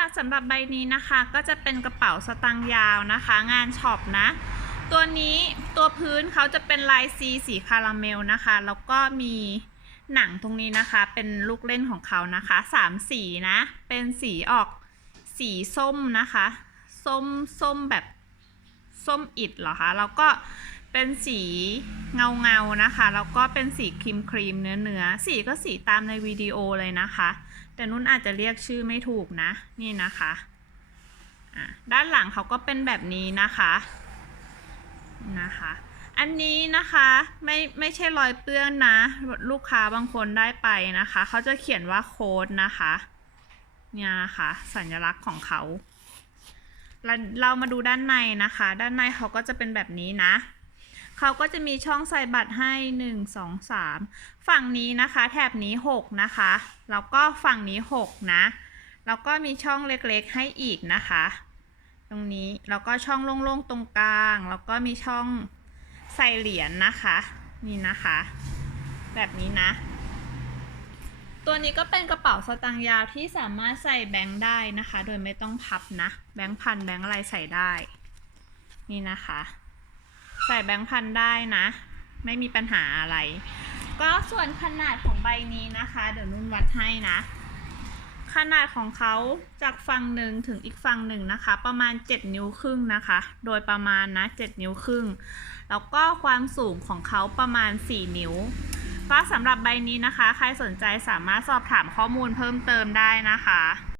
ะสำหรับใบนี้นะคะก็จะเป็นกระเป๋าสตางค์ยาวนะคะ งานช็อปนะ ตัวนี้ตัวพื้นเขาจะเป็นลายซีสีคาราเมลนะคะ แล้วก็มีหนังตรงนี้นะคะเป็นลูกเล่นของเขานะคะสามสีนะ เป็นสีออกสีส้มนะคะ ส้มส้มแบบส้มอิดเหรอคะ แล้วก็ เป็นสีเงาเงาๆนะคะ แล้วก็เป็นสีครีมครีมเนื้อเนื้อๆสีก็สีตามในวิดีโอเลยนะคะ แต่นุ่นอาจจะเรียกชื่อไม่ถูกนะ นี่นะคะะด้านหลังเขาก็เป็นแบบนี้นะคะนะคะ อันนี้นะคะไม่ไม่ใช่รอยเปื้อนนะ ลูกค้าบางคนได้ไปนะคะ เขาจะเขียนว่าโค้ดนะคะ เนี่ยนะคะ สัญลักษณ์ของเขาเราเรามาดูด้านในนะคะ ด้านในเขาก็จะเป็นแบบนี้นะ เขาก็จะมีช่องใส่บัตรให้ 1 2 3 ฝั่งนี้นะคะแถบนี้ 6 นะคะ แล้วก็ฝั่งนี้ 6 นะ แล้วก็มีช่องเล็กๆให้อีกนะคะ ตรงนี้ แล้วก็ช่องโล่งๆตรงกลาง แล้วก็มีช่องใส่เหรียญนะคะ นี่นะคะ แบบนี้นะ ตัวนี้ก็เป็นกระเป๋าสตางค์ยาวที่สามารถใส่แบงค์ได้นะคะ โดยไม่ต้องพับนะ แบงค์พันแบงค์อะไรใส่ได้ นี่นะคะ ใส่แบงค์พันได้นะ ไม่มีปัญหาอะไร ก็ส่วนขนาดของใบนี้นะคะ เดี๋ยวนุ่นวัดให้นะ ขนาดของเขาจากฝั่งหนึ่งถึงอีกฝั่งหนึ่งนะคะ ประมาณ 7 นิ้วครึ่งนะคะ โดยประมาณนะ 7 นิ้วครึ่ง แล้วก็ความสูงของเขาประมาณ 4 นิ้วก็สำหรับใบนี้นะคะ ใครสนใจสามารถสอบถามข้อมูลเพิ่มเติมได้นะคะ